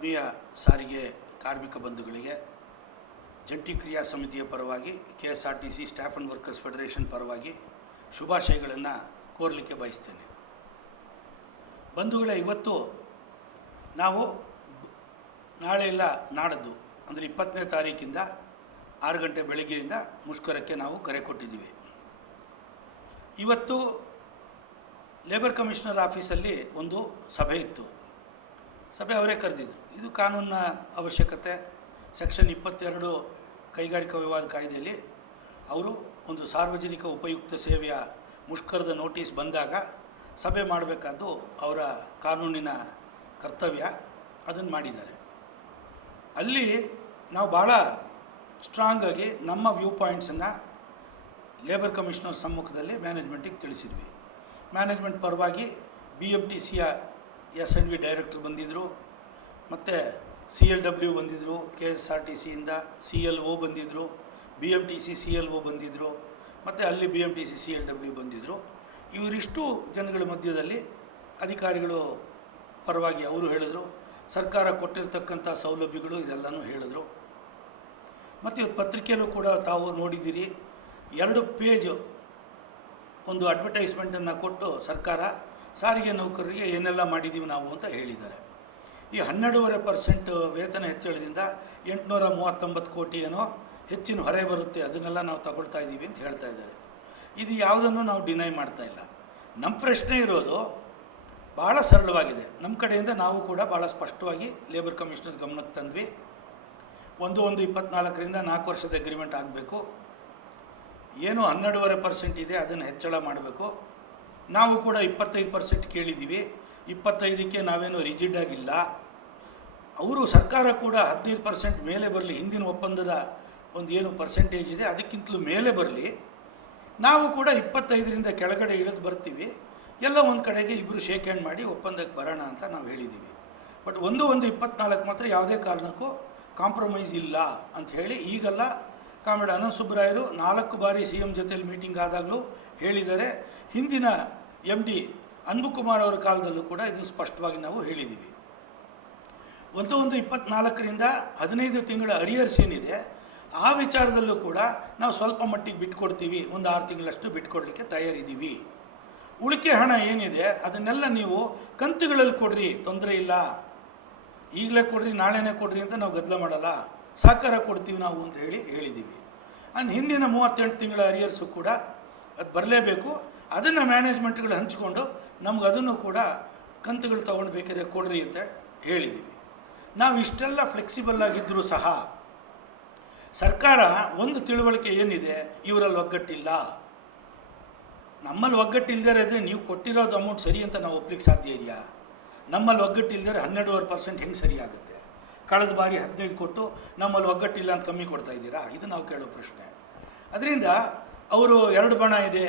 ಆತ್ಮೀಯ ಸಾರಿಗೆ ಕಾರ್ಮಿಕ ಬಂಧುಗಳಿಗೆ ಜಂಟಿ ಕ್ರಿಯಾ ಸಮಿತಿಯ ಪರವಾಗಿ KSRTC staff and workers federation ಪರವಾಗಿ ಶುಭಾಶಯಗಳನ್ನು ಕೋರಲಿಕ್ಕೆ ಬಯಸ್ತೇನೆ. ಬಂಧುಗಳೇ, ಇವತ್ತು ನಾವು ನಾಳೆ ಇಲ್ಲ ನಾಡದ್ದು ಅಂದರೆ 20ನೇ ತಾರೀಕಿಂದ 6 ಗಂಟೆ ಬೆಳಗ್ಗೆಯಿಂದ ಮುಷ್ಕರಕ್ಕೆ ನಾವು ಕರೆ ಕೊಟ್ಟಿದ್ದೀವಿ. ಇವತ್ತು ಲೇಬರ್ ಕಮಿಷನರ್ ಆಫೀಸಲ್ಲಿ ಒಂದು ಸಭೆ ಇತ್ತು. ಸಭೆ ಅವರೇ ಕರೆದಿದ್ದರು. ಇದು ಕಾನೂನಿನ ಅವಶ್ಯಕತೆ. ಸೆಕ್ಷನ್ 22 ಕೈಗಾರಿಕಾ ವಿವಾದ ಕಾಯ್ದೆಯಲ್ಲಿ ಅವರು ಒಂದು ಸಾರ್ವಜನಿಕ ಉಪಯುಕ್ತ ಸೇವೆಯ ಮುಷ್ಕರದ ನೋಟಿಸ್ ಬಂದಾಗ ಸಭೆ ಮಾಡಬೇಕಾದ್ದು ಅವರ ಕಾನೂನಿನ ಕರ್ತವ್ಯ. ಅದನ್ನು ಮಾಡಿದ್ದಾರೆ. ಅಲ್ಲಿ ನಾವು ಭಾಳ ಸ್ಟ್ರಾಂಗಾಗಿ ನಮ್ಮ ವ್ಯೂ ಪಾಯಿಂಟ್ಸನ್ನು ಲೇಬರ್ ಕಮಿಷನರ್ ಸಮ್ಮುಖದಲ್ಲಿ ಮ್ಯಾನೇಜ್ಮೆಂಟಿಗೆ ತಿಳಿಸಿದ್ವಿ. ಮ್ಯಾನೇಜ್ಮೆಂಟ್ ಪರವಾಗಿ BMTCಯ S&V ಡೈರೆಕ್ಟರ್ ಬಂದಿದ್ದರು, ಮತ್ತು CLW ಬಂದಿದ್ದರು, KSRTCಯಿಂದ CLO ಬಂದಿದ್ದರು, BMTC CLO ಬಂದಿದ್ದರು, ಮತ್ತು ಅಲ್ಲಿ BMTC CLW ಬಂದಿದ್ದರು. ಇವರಿಷ್ಟು ಜನಗಳ ಮಧ್ಯದಲ್ಲಿ ಅಧಿಕಾರಿಗಳು ಪರವಾಗಿ ಅವರು ಹೇಳಿದ್ರು, ಸರ್ಕಾರ ಕೊಟ್ಟಿರ್ತಕ್ಕಂಥ ಸೌಲಭ್ಯಗಳು ಇದೆಲ್ಲನೂ ಹೇಳಿದ್ರು. ಮತ್ತು ಇವತ್ತು ಪತ್ರಿಕೆಯಲ್ಲೂ ಕೂಡ ತಾವು ನೋಡಿದ್ದೀರಿ, 2 ಪೇಜ್ ಒಂದು ಅಡ್ವರ್ಟೈಸ್ಮೆಂಟನ್ನು ಕೊಟ್ಟು ಸರ್ಕಾರ ಸಾರಿಗೆ ನೌಕರರಿಗೆ ಏನೆಲ್ಲ ಮಾಡಿದ್ದೀವಿ ನಾವು ಅಂತ ಹೇಳಿದ್ದಾರೆ. ಈ 12.5% ವೇತನ ಹೆಚ್ಚಳದಿಂದ 839 ಕೋಟಿ ಏನೋ ಹೆಚ್ಚಿನ ಹೊರೆ ಬರುತ್ತೆ, ಅದನ್ನೆಲ್ಲ ನಾವು ತಗೊಳ್ತಾ ಇದ್ದೀವಿ ಅಂತ ಹೇಳ್ತಾ ಇದ್ದಾರೆ. ಇದು ಯಾವುದನ್ನು ನಾವು ಡಿನೈ ಮಾಡ್ತಾ ಇಲ್ಲ. ನಮ್ಮ ಪ್ರಶ್ನೆ ಇರೋದು ಭಾಳ ಸರಳವಾಗಿದೆ. ನಮ್ಮ ಕಡೆಯಿಂದ ನಾವು ಕೂಡ ಭಾಳ ಸ್ಪಷ್ಟವಾಗಿ ಲೇಬರ್ ಕಮಿಷನರ್ ಗಮನಕ್ಕೆ ತಂದ್ವಿ. 1/1/24ರಿಂದ 4 ವರ್ಷದ ಅಗ್ರಿಮೆಂಟ್ ಆಗಬೇಕು. ಏನು 12.5% ಇದೆ ಅದನ್ನು ಹೆಚ್ಚಳ ಮಾಡಬೇಕು. ನಾವು ಕೂಡ 25% ಕೇಳಿದ್ದೀವಿ. 25ಕ್ಕೆ ನಾವೇನು ರಿಜಿಡ್ ಆಗಿಲ್ಲ. ಅವರು ಸರ್ಕಾರ ಕೂಡ 15% ಮೇಲೆ ಬರಲಿ, ಹಿಂದಿನ ಒಪ್ಪಂದದ ಒಂದು ಏನು ಪರ್ಸೆಂಟೇಜ್ ಇದೆ ಅದಕ್ಕಿಂತಲೂ ಮೇಲೆ ಬರಲಿ. ನಾವು ಕೂಡ 25ರಿಂದ ಕೆಳಗಡೆ ಇಳಿದು ಬರ್ತೀವಿ. ಎಲ್ಲ ಒಂದು ಕಡೆಗೆ ಇಬ್ಬರು ಶೇಕ್ ಹ್ಯಾಂಡ್ ಮಾಡಿ ಒಪ್ಪಂದಕ್ಕೆ ಬರೋಣ ಅಂತ ನಾವು ಹೇಳಿದ್ದೀವಿ. ಬಟ್ 1/1/24 ಮಾತ್ರ ಯಾವುದೇ ಕಾರಣಕ್ಕೂ ಕಾಂಪ್ರಮೈಸ್ ಇಲ್ಲ ಅಂಥೇಳಿ ಈಗೆಲ್ಲ ಕಾಮ್ರೇಡ್ ಅನಂತ ಸುಬ್ಬರಾಯರು 4 ಬಾರಿ CM ಜೊತೆಯಲ್ಲಿ ಮೀಟಿಂಗ್ ಆದಾಗಲೂ ಹೇಳಿದ್ದಾರೆ. ಹಿಂದಿನ MD ಅನ್ಬುಕುಮಾರ್ ಅವರ ಕಾಲದಲ್ಲೂ ಕೂಡ ಇದನ್ನು ಸ್ಪಷ್ಟವಾಗಿ ನಾವು ಹೇಳಿದ್ದೀವಿ. 1/1/24ರಿಂದ 15 ತಿಂಗಳ ಅರಿಯರ್ಸ್ ಏನಿದೆ ಆ ವಿಚಾರದಲ್ಲೂ ಕೂಡ ನಾವು ಸ್ವಲ್ಪ ಮಟ್ಟಿಗೆ ಬಿಟ್ಕೊಡ್ತೀವಿ. ಒಂದು 6 ತಿಂಗಳಷ್ಟು ಬಿಟ್ಕೊಡ್ಲಿಕ್ಕೆ ತಯಾರಿದ್ದೀವಿ. ಉಳಿಕೆ ಹಣ ಏನಿದೆ ಅದನ್ನೆಲ್ಲ ನೀವು ಕಂತುಗಳಲ್ಲಿ ಕೊಡ್ರಿ, ತೊಂದರೆ ಇಲ್ಲ. ಈಗಲೇ ಕೊಡ್ರಿ, ನಾಳೆನೇ ಕೊಡ್ರಿ ಅಂತ ನಾವು ಗದ್ದಲ ಮಾಡಲ್ಲ, ಸಹಕಾರ ಕೊಡ್ತೀವಿ ನಾವು ಅಂತ ಹೇಳಿದ್ದೀವಿ. ಅಂದು ಹಿಂದಿನ 38 ತಿಂಗಳ ಅರಿಯರ್ಸು ಕೂಡ ಅದು ಬರಲೇಬೇಕು. ಅದನ್ನು ಮ್ಯಾನೇಜ್ಮೆಂಟ್ಗಳು ಹಂಚಿಕೊಂಡು ನಮ್ಗೆ ಅದನ್ನು ಕೂಡ ಕಂತುಗಳು ತೊಗೊಂಡು ಬೇಕಾದ್ರೆ ಕೊಡ್ರಿ ಅಂತ ಹೇಳಿದ್ದೀವಿ. ನಾವು ಇಷ್ಟೆಲ್ಲ ಫ್ಲೆಕ್ಸಿಬಲ್ ಆಗಿದ್ದರೂ ಸಹ ಸರ್ಕಾರ ಒಂದು ತಿಳುವಳಿಕೆ ಏನಿದೆ, ಇವರಲ್ಲಿ ಒಗ್ಗಟ್ಟಿಲ್ಲ. ನಮ್ಮಲ್ಲಿ ಒಗ್ಗಟ್ಟಿಲ್ಲದೇ ಇದ್ದರೆ ನೀವು ಕೊಟ್ಟಿರೋದು ಅಮೌಂಟ್ ಸರಿ ಅಂತ ನಾವು ಒಪ್ಲಿಕ್ಕೆ ಸಾಧ್ಯ ಇದೆಯಾ? ನಮ್ಮಲ್ಲಿ ಒಗ್ಗಟ್ಟಿಲ್ಲದೆ 12.5% ಹೆಂಗೆ ಸರಿ ಆಗುತ್ತೆ? ಕಳೆದ ಬಾರಿ 15 ಕೊಟ್ಟು ನಮ್ಮಲ್ಲಿ ಒಗ್ಗಟ್ಟಿಲ್ಲ ಅಂತ ಕಮ್ಮಿ ಕೊಡ್ತಾ ಇದ್ದೀರಾ? ಇದು ನಾವು ಕೇಳೋ ಪ್ರಶ್ನೆ. ಅದರಿಂದ ಅವರು 2 ಬಣ ಇದೆ,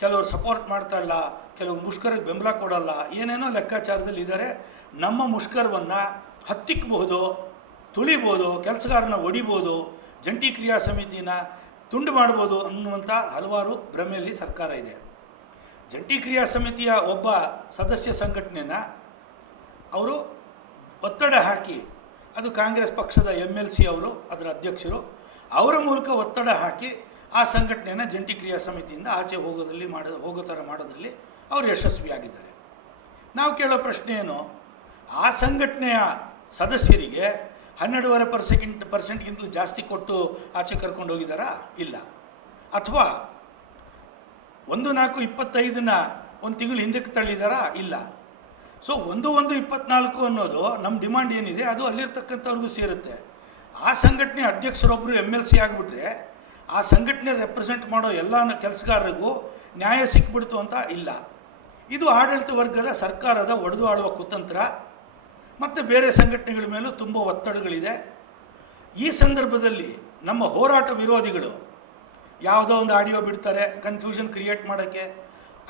ಕೆಲವರು ಸಪೋರ್ಟ್ ಮಾಡ್ತಾ ಇಲ್ಲ, ಕೆಲವರು ಮುಷ್ಕರಕ್ಕೆ ಬೆಂಬಲ ಕೊಡಲ್ಲ, ಏನೇನೋ ಲೆಕ್ಕಾಚಾರದಲ್ಲಿ ಇದ್ದಾರೆ. ನಮ್ಮ ಮುಷ್ಕರವನ್ನು ಹತ್ತಿಕ್ಕಬಹುದು, ತುಳಿಬೋದು, ಕೆಲಸಗಾರನ ಹೊಡಿಬೋದು, ಜಂಟಿ ಕ್ರಿಯಾ ಸಮಿತಿನ ತುಂಡು ಮಾಡ್ಬೋದು ಅನ್ನುವಂಥ ಹಲವಾರು ಭ್ರಮೆಯಲ್ಲಿ ಸರ್ಕಾರ ಇದೆ. ಜಂಟಿ ಕ್ರಿಯಾ ಸಮಿತಿಯ ಒಬ್ಬ ಸದಸ್ಯ ಸಂಘಟನೆನ ಅವರು ಒತ್ತಡ ಹಾಕಿ, ಅದು ಕಾಂಗ್ರೆಸ್ ಪಕ್ಷದ MLC ಅವರು ಅದರ ಅಧ್ಯಕ್ಷರು, ಅವರ ಮೂಲಕ ಒತ್ತಡ ಹಾಕಿ ಆ ಸಂಘಟನೆಯನ್ನು ಜಂಟಿ ಕ್ರಿಯಾ ಸಮಿತಿಯಿಂದ ಆಚೆ ಹೋಗೋ ಥರ ಮಾಡೋದ್ರಲ್ಲಿ ಅವರು ಯಶಸ್ವಿಯಾಗಿದ್ದಾರೆ. ನಾವು ಕೇಳೋ ಪ್ರಶ್ನೆ ಏನು, ಆ ಸಂಘಟನೆಯ ಸದಸ್ಯರಿಗೆ 12.5%ಗಿಂತಲೂ ಜಾಸ್ತಿ ಕೊಟ್ಟು ಆಚೆ ಕರ್ಕೊಂಡು ಹೋಗಿದ್ದಾರಾ? ಇಲ್ಲ. ಅಥವಾ 1/4/25ನ ಒಂದು ತಿಂಗಳು ಹಿಂದಕ್ಕೆ ತಳ್ಳಿದಾರಾ? ಇಲ್ಲ. ಸೊ 1/1/24 ಅನ್ನೋದು ನಮ್ಮ ಡಿಮಾಂಡ್ ಏನಿದೆ ಅದು ಅಲ್ಲಿರ್ತಕ್ಕಂಥವ್ರಿಗೂ ಸೇರುತ್ತೆ. ಆ ಸಂಘಟನೆ ಅಧ್ಯಕ್ಷರೊಬ್ಬರು MLC ಆಗಿಬಿಟ್ರೆ ಆ ಸಂಘಟನೆ ರೆಪ್ರೆಸೆಂಟ್ ಮಾಡೋ ಎಲ್ಲ ಕೆಲಸಗಾರರಿಗೂ ನ್ಯಾಯ ಸಿಕ್ಬಿಡ್ತು ಅಂತ ಇಲ್ಲ. ಇದು ಆಡಳಿತ ವರ್ಗದ ಸರ್ಕಾರದ ಒಡೆದು ಆಳುವ ಕುತಂತ್ರ. ಮತ್ತು ಬೇರೆ ಸಂಘಟನೆಗಳ ಮೇಲೂ ತುಂಬ ಒತ್ತಡಗಳಿದೆ. ಈ ಸಂದರ್ಭದಲ್ಲಿ ನಮ್ಮ ಹೋರಾಟ ವಿರೋಧಿಗಳು ಯಾವುದೋ ಒಂದು ಆಡಿಯೋ ಬಿಡ್ತಾರೆ ಕನ್ಫ್ಯೂಷನ್ ಕ್ರಿಯೇಟ್ ಮಾಡೋಕ್ಕೆ.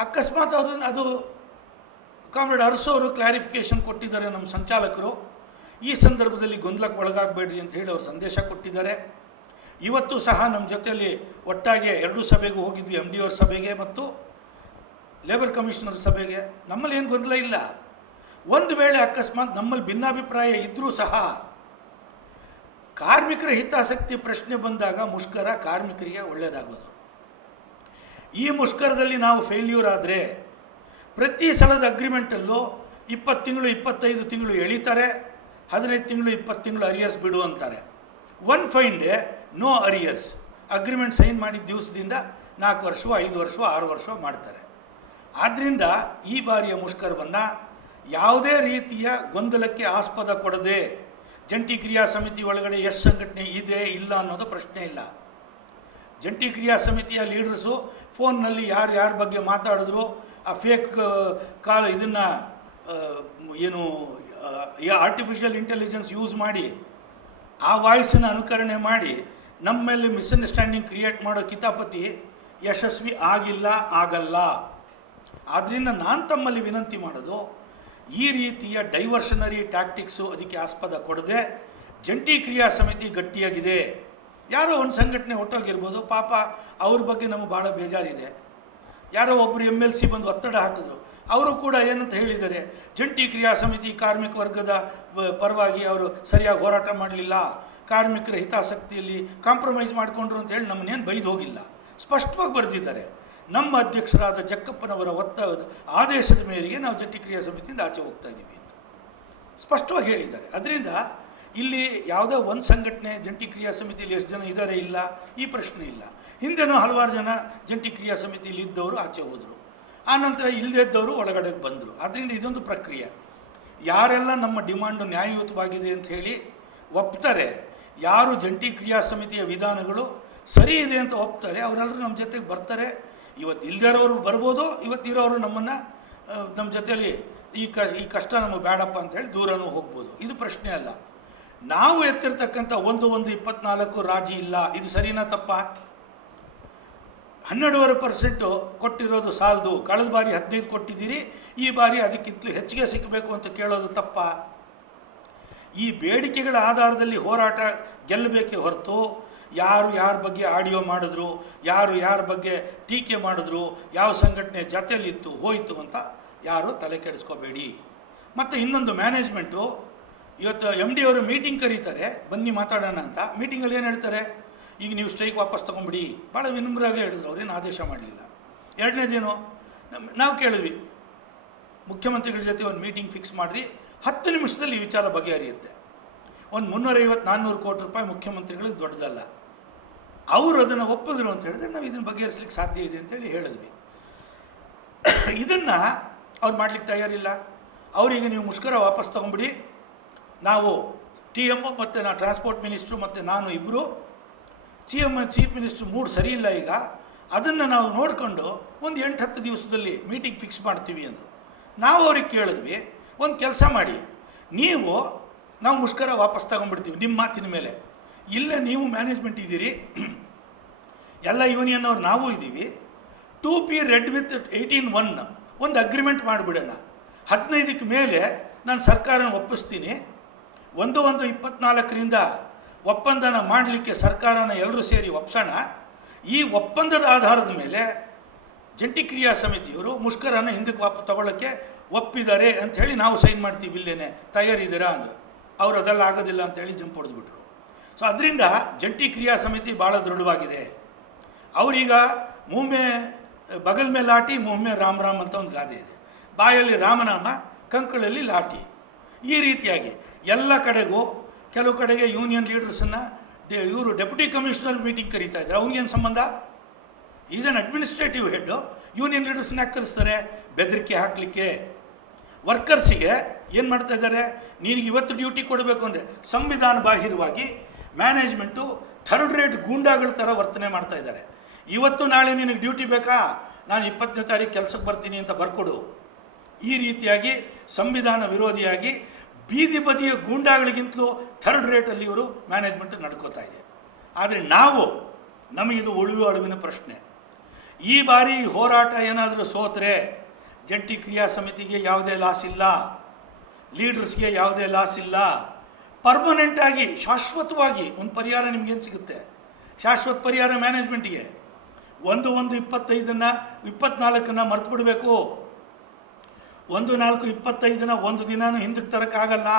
ಅಕಸ್ಮಾತ್ ಅದು ಕಾಮ್ರೇಡ್ ಅರಸು ಅವರು ಕ್ಲಾರಿಫಿಕೇಷನ್ ಕೊಟ್ಟಿದ್ದಾರೆ ನಮ್ಮ ಸಂಚಾಲಕರು. ಈ ಸಂದರ್ಭದಲ್ಲಿ ಗೊಂದಲಕ್ಕೆ ಒಳಗಾಗಬೇಡ್ರಿ ಅಂತ ಹೇಳಿ ಅವರು ಸಂದೇಶ ಕೊಟ್ಟಿದ್ದಾರೆ. ಇವತ್ತು ಸಹ ನಮ್ಮ ಜೊತೆಯಲ್ಲಿ ಒಟ್ಟಾಗೆ 2 ಸಭೆಗೂ ಹೋಗಿದ್ವಿ, MD ಅವ್ರ ಸಭೆಗೆ ಮತ್ತು ಲೇಬರ್ ಕಮಿಷನರ್ ಸಭೆಗೆ. ನಮ್ಮಲ್ಲಿ ಏನು ಗೊಂದಲ ಇಲ್ಲ. ಒಂದು ವೇಳೆ ಅಕಸ್ಮಾತ್ ನಮ್ಮಲ್ಲಿ ಭಿನ್ನಾಭಿಪ್ರಾಯ ಇದ್ದರೂ ಸಹ ಕಾರ್ಮಿಕರ ಹಿತಾಸಕ್ತಿ ಪ್ರಶ್ನೆ ಬಂದಾಗ ಮುಷ್ಕರ ಕಾರ್ಮಿಕರಿಗೆ ಒಳ್ಳೆಯದಾಗೋದು. ಈ ಮುಷ್ಕರದಲ್ಲಿ ನಾವು ಫೇಲ್ಯೂರ್ ಆದರೆ ಪ್ರತಿ ಸಲದ ಅಗ್ರಿಮೆಂಟಲ್ಲೂ 20 ತಿಂಗಳು 25 ತಿಂಗಳು ಎಳಿತಾರೆ, 15 ತಿಂಗಳು 20 ತಿಂಗಳು ಅರಿಯರ್ಸ್ ಬಿಡು ಅಂತಾರೆ. 1 fine day no arrears. Agreement sign ಮಾಡಿದ ದಿವಸದಿಂದ 4 ವರ್ಷ 5 ವರ್ಷ 6 ವರ್ಷ ಮಾಡ್ತಾರೆ. ಆದ್ದರಿಂದ ಈ ಬಾರಿಯ ಮುಷ್ಕರವನ್ನು ಯಾವುದೇ ರೀತಿಯ ಗೊಂದಲಕ್ಕೆ ಆಸ್ಪದ ಕೊಡದೆ ಜಂಟಿ ಕ್ರಿಯಾ ಸಮಿತಿ ಒಳಗಡೆ ಎಷ್ಟು ಸಂಘಟನೆ ಇದೆ ಇಲ್ಲ ಅನ್ನೋದು ಪ್ರಶ್ನೆ ಇಲ್ಲ. ಜಂಟಿ ಕ್ರಿಯಾ ಸಮಿತಿಯ ಲೀಡರ್ಸು ಫೋನ್ನಲ್ಲಿ ಯಾರ ಬಗ್ಗೆ ಮಾತಾಡಿದ್ರು ಆ ಫೇಕ್ ಇದನ್ನು ಏನು ಆರ್ಟಿಫಿಷಿಯಲ್ ಇಂಟೆಲಿಜೆನ್ಸ್ ಯೂಸ್ ಮಾಡಿ ಆ ವಾಯ್ಸನ್ನು ಅನುಕರಣೆ ಮಾಡಿ ನಮ್ಮ ಮೇಲೆ ಮಿಸ್ಅಂಡರ್ಸ್ಟ್ಯಾಂಡಿಂಗ್ ಕ್ರಿಯೇಟ್ ಮಾಡೋ ಕಿತಾಪತಿ ಯಶಸ್ವಿ ಆಗಲ್ಲ. ಆದ್ದರಿಂದ ನಾನು ತಮ್ಮಲ್ಲಿ ವಿನಂತಿ ಮಾಡೋದು, ಈ ರೀತಿಯ ಡೈವರ್ಷನರಿ ಟ್ಯಾಕ್ಟಿಕ್ಸು ಅದಕ್ಕೆ ಆಸ್ಪದ ಕೊಡದೆ ಜಂಟಿ ಕ್ರಿಯಾ ಸಮಿತಿ ಗಟ್ಟಿಯಾಗಿದೆ. ಯಾರೋ ಒಂದು ಸಂಘಟನೆ ಹೊಟ್ಟೋಗಿರ್ಬೋದು, ಪಾಪ ಅವ್ರ ಬಗ್ಗೆ ನಮಗೆ ಭಾಳ ಬೇಜಾರಿದೆ. ಯಾರೋ ಒಬ್ಬರು MLC ಬಂದು ಒತ್ತಡ ಹಾಕಿದ್ರು, ಅವರು ಕೂಡ ಏನಂತ ಹೇಳಿದ್ದಾರೆ, ಜಂಟಿ ಕ್ರಿಯಾ ಸಮಿತಿ ಕಾರ್ಮಿಕ ವರ್ಗದ ಪರವಾಗಿ ಅವರು ಸರಿಯಾಗಿ ಹೋರಾಟ ಮಾಡಲಿಲ್ಲ, ಕಾರ್ಮಿಕರ ಹಿತಾಸಕ್ತಿಯಲ್ಲಿ ಕಾಂಪ್ರಮೈಸ್ ಮಾಡಿಕೊಂಡ್ರು ಅಂತ ಹೇಳಿ ನಮ್ಮನ್ನೇನು ಬೈದು ಹೋಗಿಲ್ಲ, ಸ್ಪಷ್ಟವಾಗಿ ಬರೆದಿದ್ದಾರೆ. ನಮ್ಮ ಅಧ್ಯಕ್ಷರಾದ ಜಕ್ಕಪ್ಪನವರ ಆದೇಶದ ಮೇರೆಗೆ ನಾವು ಜಂಟಿ ಕ್ರಿಯಾ ಸಮಿತಿಯಿಂದ ಆಚೆ ಹೋಗ್ತಾ ಇದ್ದೀವಿ ಅಂತ ಸ್ಪಷ್ಟವಾಗಿ ಹೇಳಿದ್ದಾರೆ. ಅದರಿಂದ ಇಲ್ಲಿ ಯಾವುದೋ ಒಂದು ಸಂಘಟನೆ ಜಂಟಿ ಕ್ರಿಯಾ ಸಮಿತಿಯಲ್ಲಿ ಎಷ್ಟು ಜನ ಇದ್ದಾರೆ ಇಲ್ಲ ಈ ಪ್ರಶ್ನೆ ಇಲ್ಲ. ಹಿಂದೆನೂ ಹಲವಾರು ಜನ ಜಂಟಿ ಕ್ರಿಯಾ ಸಮಿತಿಯಲ್ಲಿ ಇದ್ದವರು ಆಚೆ ಹೋದರು, ಆನಂತರ ಇಲ್ಲದೇ ಇದ್ದವರು ಒಳಗಡೆಗೆ ಬಂದರು. ಆದ್ದರಿಂದ ಇದೊಂದು ಪ್ರಕ್ರಿಯೆ. ಯಾರೆಲ್ಲ ನಮ್ಮ ಡಿಮಾಂಡು ನ್ಯಾಯಯುತವಾಗಿದೆ ಅಂತ ಹೇಳಿ ಒಪ್ತಾರೆ, ಯಾರು ಜಂಟಿ ಕ್ರಿಯಾ ಸಮಿತಿಯ ವಿಧಾನಗಳು ಸರಿ ಇದೆ ಅಂತ ಒಪ್ತಾರೆ, ಅವರೆಲ್ಲರೂ ನಮ್ಮ ಜೊತೆಗೆ ಬರ್ತಾರೆ. ಇವತ್ತು ಇಲ್ಲದಿರೋರು ಬರ್ಬೋದು, ಇವತ್ತಿರೋರು ನಮ್ಮ ಜೊತೆಯಲ್ಲಿ ಈ ಕಷ್ಟ ನಮಗೆ ಬೇಡಪ್ಪ ಅಂಥೇಳಿ ದೂರನೂ ಹೋಗ್ಬೋದು. ಇದು ಪ್ರಶ್ನೆ ಅಲ್ಲ. ನಾವು ಎತ್ತಿರ್ತಕ್ಕಂಥ 1-1-24 ರಾಜಿ ಇಲ್ಲ. ಇದು ಸರಿನಾ ತಪ್ಪ? 12.5% ಕೊಟ್ಟಿರೋದು ಸಾಲದು. ಕಳೆದ ಬಾರಿ 15 ಕೊಟ್ಟಿದ್ದೀರಿ, ಈ ಬಾರಿ ಅದಕ್ಕಿಂತಲೂ ಹೆಚ್ಚಿಗೆ ಸಿಗಬೇಕು ಅಂತ ಕೇಳೋದು ತಪ್ಪ? ಈ ಬೇಡಿಕೆಗಳ ಆಧಾರದಲ್ಲಿ ಹೋರಾಟ ಗೆಲ್ಲಬೇಕೇ ಹೊರತು ಯಾರ ಬಗ್ಗೆ ಆಡಿಯೋ ಮಾಡಿದ್ರು, ಯಾರ ಬಗ್ಗೆ ಟೀಕೆ ಮಾಡಿದ್ರು, ಯಾವ ಸಂಘಟನೆ ಜೊತೆಯಲ್ಲಿತ್ತು ಹೋಯಿತು ಅಂತ ಯಾರು ತಲೆ ಕೆಡಿಸ್ಕೋಬೇಡಿ. ಮತ್ತು ಇನ್ನೊಂದು ಮ್ಯಾನೇಜ್ಮೆಂಟು ಇವತ್ತು MD ಅವರು ಮೀಟಿಂಗ್ ಕರೀತಾರೆ, ಬನ್ನಿ ಮಾತಾಡೋಣ ಅಂತ. ಮೀಟಿಂಗಲ್ಲಿ ಏನು ಹೇಳ್ತಾರೆ, ಈಗ ನೀವು ಸ್ಟ್ರೈಕ್ ವಾಪಸ್ ತೊಗೊಂಬಿಡಿ. ಭಾಳ ವಿನಮ್ರವಾಗಿ ಹೇಳಿದ್ರು, ಅವ್ರೇನು ಆದೇಶ ಮಾಡಲಿಲ್ಲ. ಎರಡನೇದೇನು, ನಾವು ಕೇಳಿದ್ವಿ ಮುಖ್ಯಮಂತ್ರಿಗಳ ಜೊತೆ ಒಂದು ಮೀಟಿಂಗ್ ಫಿಕ್ಸ್ ಮಾಡಿರಿ, 10 ನಿಮಿಷದಲ್ಲಿ ಈ ವಿಚಾರ ಬಗೆಹರಿಯುತ್ತೆ. ಒಂದು 350-400 ಕೋಟಿ ರೂಪಾಯಿ ಮುಖ್ಯಮಂತ್ರಿಗಳಿಗೆ ದೊಡ್ಡದಲ್ಲ. ಅವರು ಅದನ್ನು ಒಪ್ಪಿದ್ರು ಅಂತ ಹೇಳಿದ್ರೆ ನಾವು ಇದನ್ನು ಬಗೆಹರಿಸ್ಲಿಕ್ಕೆ ಸಾಧ್ಯ ಇದೆ ಅಂತೇಳಿ ಹೇಳಿದ್ವಿ. ಇದನ್ನು ಅವ್ರು ಮಾಡಲಿಕ್ಕೆ ತಯಾರಿಲ್ಲ. ಅವರಿಗೆ ನೀವು ಮುಷ್ಕರ ವಾಪಸ್ ತೊಗೊಂಬಿಡಿ, ನಾವು TM ಮತ್ತು ಟ್ರಾನ್ಸ್ಪೋರ್ಟ್ ಮಿನಿಸ್ಟ್ರು ಮತ್ತು ನಾನು ಇಬ್ಬರು ಚೀಫ್ ಮಿನಿಸ್ಟ್ರು ಮೂಡ್ ಸರಿ ಇಲ್ಲ ಈಗ, ಅದನ್ನು ನಾವು ನೋಡಿಕೊಂಡು ಒಂದು 8-10 ದಿವಸದಲ್ಲಿ ಮೀಟಿಂಗ್ ಫಿಕ್ಸ್ ಮಾಡ್ತೀವಿ ಅಂದರು. ನಾವು ಅವ್ರಿಗೆ ಕೇಳಿದ್ವಿ, ಒಂದು ಕೆಲಸ ಮಾಡಿ, ನಾವು ಮುಷ್ಕರ ವಾಪಸ್ ತಗೊಂಡ್ಬಿಡ್ತೀವಿ ನಿಮ್ಮ ಮಾತಿನ ಮೇಲೆ. ಇಲ್ಲೇ ನೀವು ಮ್ಯಾನೇಜ್ಮೆಂಟ್ ಇದ್ದೀರಿ, ಎಲ್ಲ ಯೂನಿಯನ್ನವ್ರು ನಾವು ಇದ್ದೀವಿ, 2P ರೆಡ್ ವಿತ್ 18(1) ಒಂದು ಅಗ್ರಿಮೆಂಟ್ ಮಾಡಿಬಿಡೋಣ. 15ಕ್ಕೆ ಮೇಲೆ ನಾನು ಸರ್ಕಾರನ ಒಪ್ಪಿಸ್ತೀನಿ. 1-1-24ರಿಂದ ಒಪ್ಪಂದನ ಮಾಡಲಿಕ್ಕೆ ಸರ್ಕಾರನ ಎಲ್ಲರೂ ಸೇರಿ ಒಪ್ಸೋಣ. ಈ ಒಪ್ಪಂದದ ಆಧಾರದ ಮೇಲೆ ಜಂಟಿ ಕ್ರಿಯಾ ಸಮಿತಿಯವರು ಮುಷ್ಕರನ ಹಿಂದಕ್ಕೆ ವಾಪಸ್ ತಗೊಳ್ಳೋಕ್ಕೆ ಒಪ್ಪಿದ್ದಾರೆ ಅಂಥೇಳಿ ನಾವು ಸೈನ್ ಮಾಡ್ತೀವಿ, ಇಲ್ಲೇನೆ ತಯಾರಿದ್ದೀರಾ ಅಂದರು. ಅವರು ಅದೆಲ್ಲ ಆಗೋದಿಲ್ಲ ಅಂಥೇಳಿ ಜಂಪ್ ಹೊಡೆದುಬಿಟ್ರು. ಸೊ ಅದರಿಂದ ಜಂಟಿ ಕ್ರಿಯಾ ಸಮಿತಿ ಭಾಳ ದೃಢವಾಗಿದೆ. ಅವರೀಗ ಮೂಮೆ ಬಗಲ್ ಮೇಲೆ ಲಾಟಿ ಮೂಮೆ ರಾಮ್ ರಾಮ್ ಅಂತ ಒಂದು ಗಾದೆ ಇದೆ. ಬಾಯಲ್ಲಿ ರಾಮನಾಮ, ಕಂಕಳಲ್ಲಿ ಲಾಟಿ. ಈ ರೀತಿಯಾಗಿ ಎಲ್ಲ ಕಡೆಗೂ ಕೆಲವು ಕಡೆಗೆ ಯೂನಿಯನ್ ಲೀಡರ್ಸನ್ನು ಇವರು ಡೆಪ್ಯೂಟಿ ಕಮಿಷನರ್ ಮೀಟಿಂಗ್ ಕರೀತಾ ಇದ್ದಾರೆ. ಅವ್ನಿಗೇನು ಸಂಬಂಧ? Is an administrative head. Union ಲೀಡರ್ಸನ್ನ ಯಾಕೆ ಕರೆಸ್ತಾರೆ? ಬೆದರಿಕೆ ಹಾಕಲಿಕ್ಕೆ. ವರ್ಕರ್ಸಿಗೆ ಏನು ಮಾಡ್ತಾ ಇದ್ದಾರೆ, ನಿನಗೆ ಇವತ್ತು ಡ್ಯೂಟಿ ಕೊಡಬೇಕು ಅಂದರೆ ಸಂವಿಧಾನ ಬಾಹಿರವಾಗಿ ಮ್ಯಾನೇಜ್ಮೆಂಟು ಥರ್ಡ್ ರೇಟ್ ಗೂಂಡಾಗಳ ಥರ ವರ್ತನೆ ಮಾಡ್ತಾ ಇದ್ದಾರೆ. ಇವತ್ತು ನಾಳೆ ನಿನಗೆ ಡ್ಯೂಟಿ ಬೇಕಾ, ನಾನು 20ನೇ ತಾರೀಕು ಕೆಲಸಕ್ಕೆ ಬರ್ತೀನಿ ಅಂತ ಬರ್ಕೊಡು. ಈ ರೀತಿಯಾಗಿ ಸಂವಿಧಾನ ವಿರೋಧಿಯಾಗಿ ಬೀದಿ ಬದಿಯ ಗೂಂಡಾಗಳಿಗಿಂತಲೂ ಥರ್ಡ್ ರೇಟಲ್ಲಿ ಇವರು ಮ್ಯಾನೇಜ್ಮೆಂಟ್ ನಡ್ಕೋತಾ ಇದೆ. ಆದರೆ ನಮಗಿದು ಉಳಿವಿನ ಪ್ರಶ್ನೆ. ಈ ಬಾರಿ ಹೋರಾಟ ಏನಾದರೂ ಸೋತ್ರೆ ಜಂಟಿ ಕ್ರಿಯಾ ಸಮಿತಿಗೆ ಯಾವುದೇ ಲಾಸ್ ಇಲ್ಲ, ಲೀಡರ್ಸ್ಗೆ ಯಾವುದೇ ಲಾಸ್ ಇಲ್ಲ. ಪರ್ಮನೆಂಟಾಗಿ ಶಾಶ್ವತವಾಗಿ ಒಂದು ಪರಿಹಾರ ನಿಮಗೇನು ಸಿಗುತ್ತೆ? ಶಾಶ್ವತ ಪರಿಹಾರ ಮ್ಯಾನೇಜ್ಮೆಂಟಿಗೆ 1-1-25 24 ಮರ್ತು ಬಿಡಬೇಕು. 1/4/25 ಒಂದು ದಿನವೂ ಹಿಂದಕ್ಕೆ ತರೋಕ್ಕಾಗಲ್ಲ.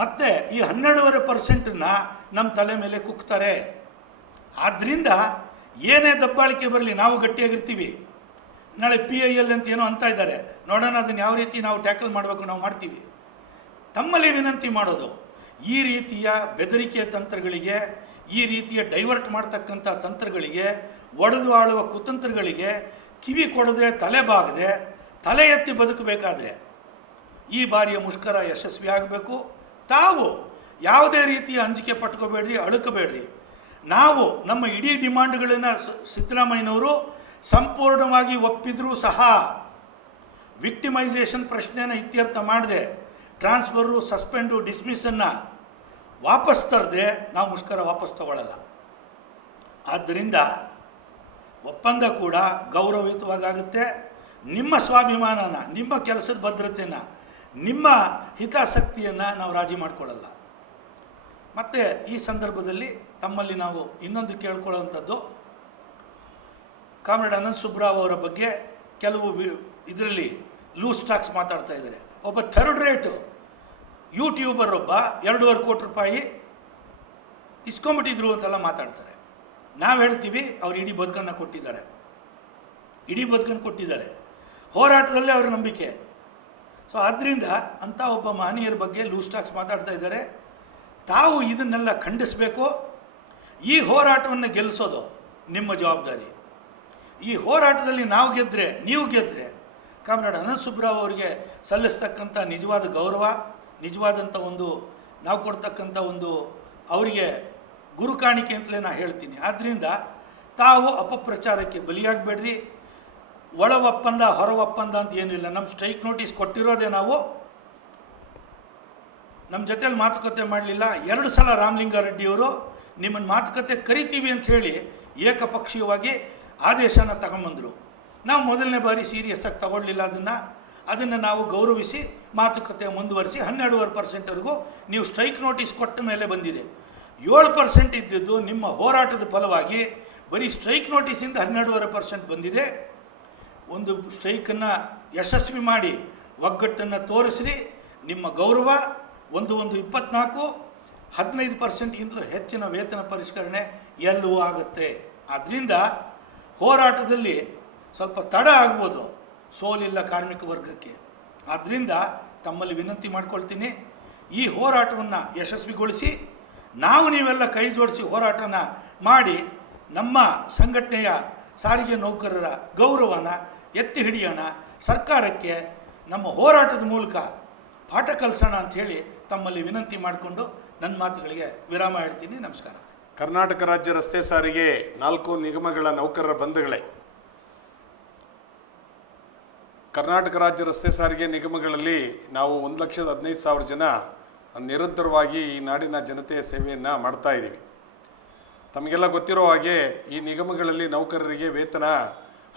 ಮತ್ತು ಈ 12.5% ನಮ್ಮ ತಲೆ ಮೇಲೆ ಕುಕ್ತಾರೆ. ಆದ್ದರಿಂದ ಏನೇ ದಬ್ಬಾಳಿಕೆ ಬರಲಿ ನಾವು ಗಟ್ಟಿಯಾಗಿರ್ತೀವಿ. ನಾಳೆ PIL ಅಂತ ಏನೋ ಅಂತ ಇದ್ದಾರೆ, ನೋಡೋಣ ಅದನ್ನು ಯಾವ ರೀತಿ ನಾವು ಟ್ಯಾಕಲ್ ಮಾಡಬೇಕು, ನಾವು ಮಾಡ್ತೀವಿ. ತಮ್ಮಲ್ಲಿ ವಿನಂತಿ ಮಾಡೋದು, ಈ ರೀತಿಯ ಬೆದರಿಕೆ ತಂತ್ರಗಳಿಗೆ, ಈ ರೀತಿಯ ಡೈವರ್ಟ್ ಮಾಡ್ತಕ್ಕಂಥ ತಂತ್ರಗಳಿಗೆ, ಒಡೆದು ಆಳುವ ಕುತಂತ್ರಗಳಿಗೆ ಕಿವಿ ಕೊಡದೆ, ತಲೆ ಬಾಗದೆ, ತಲೆ ಎತ್ತಿ ಬದುಕಬೇಕಾದ್ರೆ ಈ ಬಾರಿಯ ಮುಷ್ಕರ ಯಶಸ್ವಿ ಆಗಬೇಕು. ತಾವು ಯಾವುದೇ ರೀತಿಯ ಅಂಜಿಕೆ ಪಟ್ಕೋಬೇಡ್ರಿ, ಅಳುಕಬೇಡ್ರಿ. ನಾವು ನಮ್ಮ ಇಡೀ ಡಿಮಾಂಡ್ಗಳನ್ನು ಸಿದ್ದರಾಮಯ್ಯನವರು ಸಂಪೂರ್ಣವಾಗಿ ಒಪ್ಪಿದರೂ ಸಹ ವಿಕ್ಟಿಮೈಸೇಷನ್ ಪ್ರಶ್ನೆಯನ್ನು ಇತ್ಯರ್ಥ ಮಾಡದೆ, ಟ್ರಾನ್ಸ್ಫರು, ಸಸ್ಪೆಂಡು, ಡಿಸ್ಮಿಸನ್ನು ವಾಪಸ್ ತರದೆ ನಾವು ಮುಷ್ಕರ ವಾಪಸ್ ತಗೊಳ್ಳಲ್ಲ. ಆದ್ದರಿಂದ ಒಪ್ಪಂದ ಕೂಡ ಗೌರವಯುತವಾಗುತ್ತೆ. ನಿಮ್ಮ ಸ್ವಾಭಿಮಾನನ, ನಿಮ್ಮ ಕೆಲಸದ ಭದ್ರತೆಯನ್ನು, ನಿಮ್ಮ ಹಿತಾಸಕ್ತಿಯನ್ನು ನಾವು ರಾಜಿ ಮಾಡಿಕೊಳ್ಳಲ್ಲ. ಮತ್ತು ಈ ಸಂದರ್ಭದಲ್ಲಿ ತಮ್ಮಲ್ಲಿ ನಾವು ಇನ್ನೊಂದು ಕೇಳ್ಕೊಳ್ಳೋವಂಥದ್ದು, ಕಾಮ್ರೇಡ್ ಅನಂತ್ ಸುಬ್ರಾವ್ ಅವರ ಬಗ್ಗೆ ಕೆಲವು ಇದರಲ್ಲಿ ಲೂಸ್ ಟಾಕ್ಸ್ ಮಾತಾಡ್ತಾ ಇದ್ದಾರೆ. ಒಬ್ಬ ಥರ್ಡ್ ರೇಟು ಯೂಟ್ಯೂಬರ್ ಒಬ್ಬ 2.5 ಕೋಟಿ ರೂಪಾಯಿ ಇಸ್ಕೊಂಬಿಟ್ಟಿದ್ರು ಅಂತೆಲ್ಲ ಮಾತಾಡ್ತಾರೆ. ನಾವು ಹೇಳ್ತೀವಿ ಅವ್ರು ಇಡೀ ಬದುಕನ್ನು ಕೊಟ್ಟಿದ್ದಾರೆ, ಇಡೀ ಬದುಕನ್ನು ಕೊಟ್ಟಿದ್ದಾರೆ, ಹೋರಾಟದಲ್ಲೇ ಅವರ ನಂಬಿಕೆ. ಸೊ ಆದ್ದರಿಂದ ಅಂಥ ಒಬ್ಬ ಮಹನೀಯರ ಬಗ್ಗೆ ಲೂಸ್ ಟಾಕ್ಸ್ ಮಾತಾಡ್ತಾ ಇದ್ದಾರೆ. ತಾವು ಇದನ್ನೆಲ್ಲ ಖಂಡಿಸಬೇಕು. ಈ ಹೋರಾಟವನ್ನು ಗೆಲ್ಲಿಸೋದು ನಿಮ್ಮ ಜವಾಬ್ದಾರಿ. ಈ ಹೋರಾಟದಲ್ಲಿ ನಾವು ಗೆದ್ದರೆ, ನೀವು ಗೆದ್ದರೆ, ಕಾಮ್ರೇಡ್ ಅನಂತ್ ಸುಬ್ರಾವ್ ಅವರಿಗೆ ಸಲ್ಲಿಸ್ತಕ್ಕಂಥ ನಿಜವಾದ ಗೌರವ, ನಿಜವಾದಂಥ ಒಂದು ನಾವು ಕೊಡ್ತಕ್ಕಂಥ ಒಂದು ಅವರಿಗೆ ಗುರು ಕಾಣಿಕೆ ಅಂತಲೇ ನಾನು ಹೇಳ್ತೀನಿ. ಆದ್ದರಿಂದ ತಾವು ಅಪಪ್ರಚಾರಕ್ಕೆ ಬಲಿಯಾಗಬೇಡ್ರಿ. ಒಳ ಒಪ್ಪಂದ ಹೊರ ಒಪ್ಪಂದ ಅಂತ ಏನಿಲ್ಲ. ನಮ್ಮ ಸ್ಟ್ರೈಕ್ ನೋಟಿಸ್ ಕೊಟ್ಟಿರೋದೇ ನಾವು. ನಮ್ಮ ಜೊತೆಯಲ್ಲಿ ಮಾತುಕತೆ ಮಾಡಲಿಲ್ಲ. 2 ಸಲ ರಾಮಲಿಂಗಾರೆಡ್ಡಿಯವರು ನಿಮ್ಮನ್ನು ಮಾತುಕತೆ ಕರಿತೀವಿ ಅಂಥೇಳಿ ಏಕಪಕ್ಷೀಯವಾಗಿ ಆದೇಶನ ತಗೊಂಬಂದರು. ನಾವು ಮೊದಲನೇ ಬಾರಿ ಸೀರಿಯಸ್ಸಾಗಿ ತಗೊಳ್ಳಿಲ್ಲ. ಅದನ್ನು ನಾವು ಗೌರವಿಸಿ ಮಾತುಕತೆ ಮುಂದುವರಿಸಿ 12.5%ವರೆಗೂ ನೀವು ಸ್ಟ್ರೈಕ್ ನೋಟಿಸ್ ಕೊಟ್ಟ ಮೇಲೆ ಬಂದಿದೆ. 7% ಇದ್ದಿದ್ದು ನಿಮ್ಮ ಹೋರಾಟದ ಫಲವಾಗಿ ಬರೀ ಸ್ಟ್ರೈಕ್ ನೋಟಿಸಿಂದ 12.5% ಬಂದಿದೆ. ಒಂದು ಸ್ಟ್ರೈಕನ್ನು ಯಶಸ್ವಿ ಮಾಡಿ ಒಗ್ಗಟ್ಟನ್ನು ತೋರಿಸ್ರಿ. ನಿಮ್ಮ ಗೌರವ 24 15%ಗಿಂತಲೂ ಹೆಚ್ಚಿನ ವೇತನ ಪರಿಷ್ಕರಣೆ ಎಲ್ಲವೂ ಆಗುತ್ತೆ. ಆದ್ದರಿಂದ ಹೋರಾಟದಲ್ಲಿ ಸ್ವಲ್ಪ ತಡ ಆಗ್ಬೋದು, ಸೋಲಿಲ್ಲ ಕಾರ್ಮಿಕ ವರ್ಗಕ್ಕೆ. ಆದ್ದರಿಂದ ತಮ್ಮಲ್ಲಿ ವಿನಂತಿ ಮಾಡ್ಕೊಳ್ತೀನಿ, ಈ ಹೋರಾಟವನ್ನು ಯಶಸ್ವಿಗೊಳಿಸಿ ನಾವು ನೀವೆಲ್ಲ ಕೈ ಜೋಡಿಸಿ ಹೋರಾಟನ ಮಾಡಿ ನಮ್ಮ ಸಂಘಟನೆಯ ಸಾರಿಗೆ ನೌಕರರ ಗೌರವನ ಎತ್ತಿ ಹಿಡಿಯೋಣ. ಸರ್ಕಾರಕ್ಕೆ ನಮ್ಮ ಹೋರಾಟದ ಮೂಲಕ ಪಾಠ ಕಲಿಸೋಣ ಅಂಥೇಳಿ ತಮ್ಮಲ್ಲಿ ವಿನಂತಿ ಮಾಡಿಕೊಂಡು ನನ್ನ ಮಾತುಗಳಿಗೆ ವಿರಾಮ ಹೇಳ್ತೀನಿ. ನಮಸ್ಕಾರ. ಕರ್ನಾಟಕ ರಾಜ್ಯ ರಸ್ತೆ ಸಾರಿಗೆ 4 ನಿಗಮಗಳ ನೌಕರರ ಬಂಧುಗಳೇ, ಕರ್ನಾಟಕ ರಾಜ್ಯ ರಸ್ತೆ ಸಾರಿಗೆ ನಿಗಮಗಳಲ್ಲಿ ನಾವು 1,15,000 ಜನ ನಿರಂತರವಾಗಿ ಈ ನಾಡಿನ ಜನತೆಯ ಸೇವೆಯನ್ನು ಮಾಡ್ತಾ ಇದ್ದೀವಿ. ತಮಗೆಲ್ಲ ಗೊತ್ತಿರೋ ಹಾಗೆ ಈ ನಿಗಮಗಳಲ್ಲಿ ನೌಕರರಿಗೆ ವೇತನ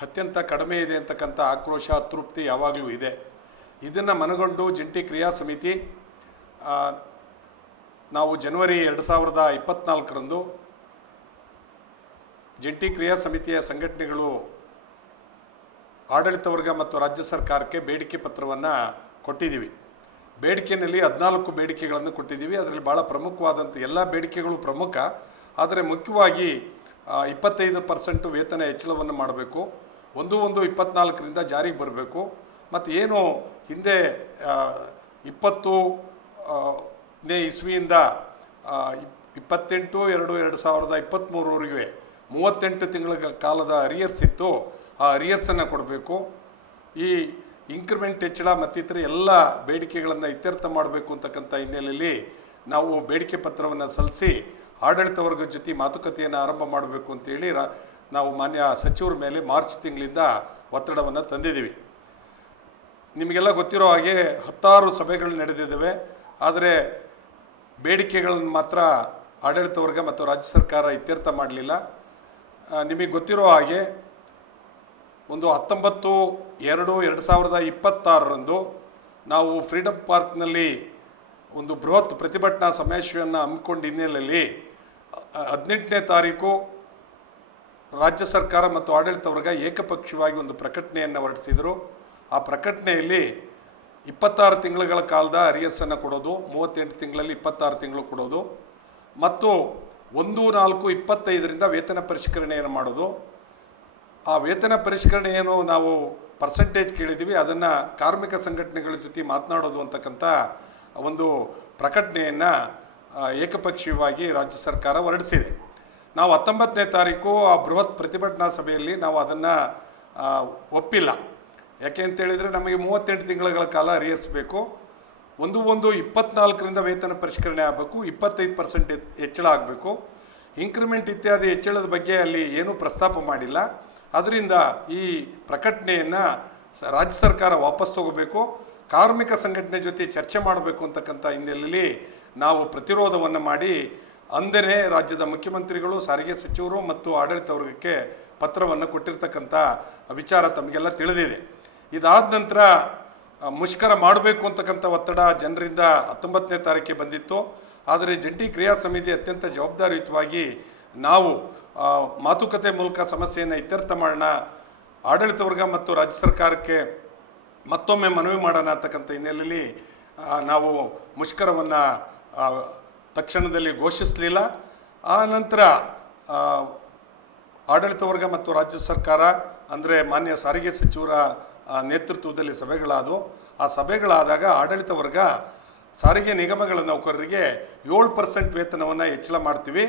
ಅತ್ಯಂತ ಕಡಿಮೆ ಇದೆ ಅಂತಕ್ಕಂಥ ಆಕ್ರೋಶ, ಅತೃಪ್ತಿ ಯಾವಾಗಲೂ ಇದೆ. ಇದನ್ನು ಮನಗೊಂಡು ಜಂಟಿ ಕ್ರಿಯಾ ಸಮಿತಿ ನಾವು ಜನವರಿ 2024ರಂದು ಜಂಟಿ ಕ್ರಿಯಾ ಸಮಿತಿಯ ಸಂಘಟನೆಗಳು ಆಡಳಿತ ವರ್ಗ ಮತ್ತು ರಾಜ್ಯ ಸರ್ಕಾರಕ್ಕೆ ಬೇಡಿಕೆ ಪತ್ರವನ್ನು ಕೊಟ್ಟಿದ್ದೀವಿ. ಬೇಡಿಕೆಯಲ್ಲಿ 14 ಬೇಡಿಕೆಗಳನ್ನು ಕೊಟ್ಟಿದ್ದೀವಿ. ಅದರಲ್ಲಿ ಭಾಳ ಪ್ರಮುಖವಾದಂಥ ಎಲ್ಲ ಬೇಡಿಕೆಗಳು ಪ್ರಮುಖ, ಆದರೆ ಮುಖ್ಯವಾಗಿ 25% ವೇತನ ಹೆಚ್ಚಳವನ್ನು ಮಾಡಬೇಕು. 1/1/24ರಿಂದ ಜಾರಿಗೆ ಬರಬೇಕು. ಮತ್ತು ಏನು ಹಿಂದೆ 20ನೇ ಇಸ್ವಿಯಿಂದ 28/2/2023ವರೆಗೆ 38 ತಿಂಗಳ ಕಾಲದ ಅರಿಯರ್ಸ್ ಇತ್ತು. ಆ ಅರಿಯರ್ಸನ್ನು ಕೊಡಬೇಕು. ಈ ಇಂಕ್ರಿಮೆಂಟ್ ಹೆಚ್ಚಳ ಮತ್ತಿತರ ಎಲ್ಲ ಬೇಡಿಕೆಗಳನ್ನು ಇತ್ಯರ್ಥ ಮಾಡಬೇಕು ಅಂತಕ್ಕಂಥ ಹಿನ್ನೆಲೆಯಲ್ಲಿ ನಾವು ಬೇಡಿಕೆ ಪತ್ರವನ್ನು ಸಲ್ಲಿಸಿ ಆಡಳಿತ ವರ್ಗದ ಜೊತೆ ಮಾತುಕತೆಯನ್ನು ಆರಂಭ ಮಾಡಬೇಕು ಅಂತೇಳಿ ನಾವು ಮಾನ್ಯ ಸಚಿವರ ಮೇಲೆ ಮಾರ್ಚ್ ತಿಂಗಳಿಂದ ಒತ್ತಡವನ್ನು ತಂದಿದ್ದೀವಿ. ನಿಮಗೆಲ್ಲ ಗೊತ್ತಿರೋ ಹಾಗೆ 16 ಸಭೆಗಳು ನಡೆದಿದ್ದಾವೆ. ಆದರೆ ಬೇಡಿಕೆಗಳನ್ನು ಮಾತ್ರ ಆಡಳಿತ ವರ್ಗ ಮತ್ತು ರಾಜ್ಯ ಸರ್ಕಾರ ಇತ್ಯರ್ಥ ಮಾಡಲಿಲ್ಲ. ನಿಮಗೆ ಗೊತ್ತಿರೋ ಹಾಗೆ 19/2/2026ರಂದು ನಾವು ಫ್ರೀಡಮ್ ಪಾರ್ಕ್ನಲ್ಲಿ ಒಂದು ಬೃಹತ್ ಪ್ರತಿಭಟನಾ ಸಮಾವೇಶವನ್ನು ಹಮ್ಮಿಕೊಂಡ ಹಿನ್ನೆಲೆಯಲ್ಲಿ 18ನೇ ತಾರೀಕು ರಾಜ್ಯ ಸರ್ಕಾರ ಮತ್ತು ಆಡಳಿತ ವರ್ಗ ಏಕಪಕ್ಷೀಯವಾಗಿ ಒಂದು ಪ್ರಕಟಣೆಯನ್ನು ಹೊರಡಿಸಿದರು. ಆ ಪ್ರಕಟಣೆಯಲ್ಲಿ 26 ತಿಂಗಳ ಕಾಲದ ಅರಿಯರ್ಸನ್ನು ಕೊಡೋದು, 38 ತಿಂಗಳಲ್ಲಿ 26 ತಿಂಗಳು ಕೊಡೋದು ಮತ್ತು 1/4/25 ವೇತನ ಪರಿಷ್ಕರಣೆಯನ್ನು ಮಾಡೋದು. ಆ ವೇತನ ಪರಿಷ್ಕರಣೆ ಏನು ನಾವು ಪರ್ಸೆಂಟೇಜ್ ಕೇಳಿದ್ದೀವಿ, ಅದನ್ನು ಕಾರ್ಮಿಕ ಸಂಘಟನೆಗಳ ಜೊತೆ ಮಾತನಾಡೋದು ಅಂತಕ್ಕಂಥ ಒಂದು ಪ್ರಕಟಣೆಯನ್ನು ಏಕಪಕ್ಷೀಯವಾಗಿ ರಾಜ್ಯ ಸರ್ಕಾರ ಹೊರಡಿಸಿದೆ. ನಾವು 19ನೇ ತಾರೀಕು ಆ ಬೃಹತ್ ಪ್ರತಿಭಟನಾ ಸಭೆಯಲ್ಲಿ ನಾವು ಅದನ್ನು ಒಪ್ಪಿಲ್ಲ. ಯಾಕೆ ಅಂತೇಳಿದರೆ ನಮಗೆ 38 ತಿಂಗಳ ಕಾಲ ಅರಿಯರ್ಸ್ ಬೇಕು, 1/1/24 ವೇತನ ಪರಿಷ್ಕರಣೆ ಆಗಬೇಕು, 25% ಹೆಚ್ಚಳ ಆಗಬೇಕು. ಇಂಕ್ರಿಮೆಂಟ್ ಇತ್ಯಾದಿ ಹೆಚ್ಚಳದ ಬಗ್ಗೆ ಅಲ್ಲಿ ಏನೂ ಪ್ರಸ್ತಾಪ ಮಾಡಿಲ್ಲ. ಅದರಿಂದ ಈ ಪ್ರಕಟಣೆಯನ್ನು ರಾಜ್ಯ ಸರ್ಕಾರ ವಾಪಸ್ ತಗೋಬೇಕು, ಕಾರ್ಮಿಕ ಸಂಘಟನೆ ಜೊತೆ ಚರ್ಚೆ ಮಾಡಬೇಕು ಅಂತಕ್ಕಂಥ ಹಿನ್ನೆಲೆಯಲ್ಲಿ ನಾವು ಪ್ರತಿರೋಧವನ್ನು ಮಾಡಿ ಅಂದರೆ ರಾಜ್ಯದ ಮುಖ್ಯಮಂತ್ರಿಗಳು, ಸಾರಿಗೆ ಸಚಿವರು ಮತ್ತು ಆಡಳಿತ ವರ್ಗಕ್ಕೆ ಪತ್ರವನ್ನು ಕೊಟ್ಟಿರ್ತಕ್ಕಂಥ ವಿಚಾರ ತಮಗೆಲ್ಲ ತಿಳಿದಿದೆ. ಇದಾದ ನಂತರ ಮುಷ್ಕರ ಮಾಡಬೇಕು ಅಂತಕ್ಕಂಥ ಒತ್ತಡ ಜನರಿಂದ 19ನೇ ತಾರೀಕಿಗೆ ಬಂದಿತ್ತು. ಆದರೆ ಜಂಟಿ ಕ್ರಿಯಾ ಸಮಿತಿ ಅತ್ಯಂತ ಜವಾಬ್ದಾರಿಯುತವಾಗಿ ನಾವು ಮಾತುಕತೆ ಮೂಲಕ ಸಮಸ್ಯೆಯನ್ನು ಇತ್ಯರ್ಥ ಮಾಡೋಣ, ಆಡಳಿತ ವರ್ಗ ಮತ್ತು ರಾಜ್ಯ ಸರ್ಕಾರಕ್ಕೆ ಮತ್ತೊಮ್ಮೆ ಮನವಿ ಮಾಡೋಣ ಅಂತಕ್ಕಂಥ ಹಿನ್ನೆಲೆಯಲ್ಲಿ ನಾವು ಮುಷ್ಕರವನ್ನು ತಕ್ಷಣದಲ್ಲಿ ಘೋಷಿಸಲಿಲ್ಲ. ಆ ನಂತರ ಆಡಳಿತ ವರ್ಗ ಮತ್ತು ರಾಜ್ಯ ಸರ್ಕಾರ ಅಂದರೆ ಮಾನ್ಯ ಸಾರಿಗೆ ಸಚಿವರ ನೇತೃತ್ವದಲ್ಲಿ ಸಭೆಗಳಾದವು. ಆ ಸಭೆಗಳಾದಾಗ ಆಡಳಿತ ವರ್ಗ ಸಾರಿಗೆ ನಿಗಮಗಳ ನೌಕರರಿಗೆ 7% ವೇತನವನ್ನು ಹೆಚ್ಚಳ ಮಾಡ್ತೀವಿ,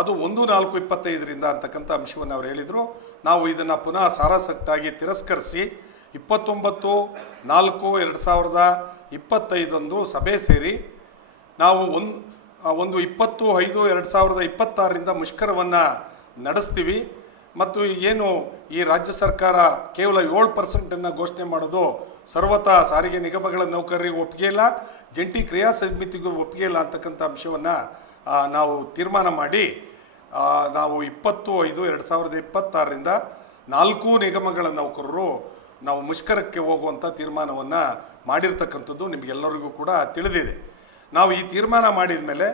ಅದು 1/4/25 ಅಂತಕ್ಕಂಥ ಅಂಶವನ್ನು ಅವರು ಹೇಳಿದರು. ನಾವು ಇದನ್ನು ಪುನಃ ಸಾರಾಸಟ್ಟಾಗಿ ತಿರಸ್ಕರಿಸಿ 29/4/2025 ಸಭೆ ಸೇರಿ ನಾವು 20/5/2026 ಮುಷ್ಕರವನ್ನು ನಡೆಸ್ತೀವಿ. ಮತ್ತು ಏನು ಈ ರಾಜ್ಯ ಸರ್ಕಾರ ಕೇವಲ 7% ಘೋಷಣೆ ಮಾಡೋದು ಸರ್ವತಾ ಸಾರಿಗೆ ನಿಗಮಗಳ ನೌಕರರಿಗೆ ಒಪ್ಪಿಗೆ ಇಲ್ಲ, ಜಂಟಿ ಕ್ರಿಯಾ ಸಮಿತಿಗೂ ಒಪ್ಪಿಗೆ ಇಲ್ಲ ಅಂತಕ್ಕಂಥ ಅಂಶವನ್ನು ನಾವು ತೀರ್ಮಾನ ಮಾಡಿ ನಾವು 20/5/2026 4 ನಿಗಮಗಳ ನೌಕರರು ನಾವು ಮುಷ್ಕರಕ್ಕೆ ಹೋಗುವಂಥ ತೀರ್ಮಾನವನ್ನು ಮಾಡಿರ್ತಕ್ಕಂಥದ್ದು ನಿಮಗೆಲ್ಲರಿಗೂ ಕೂಡ ತಿಳಿದಿದೆ. ನಾವು ಈ ತೀರ್ಮಾನ ಮಾಡಿದ ಮೇಲೆ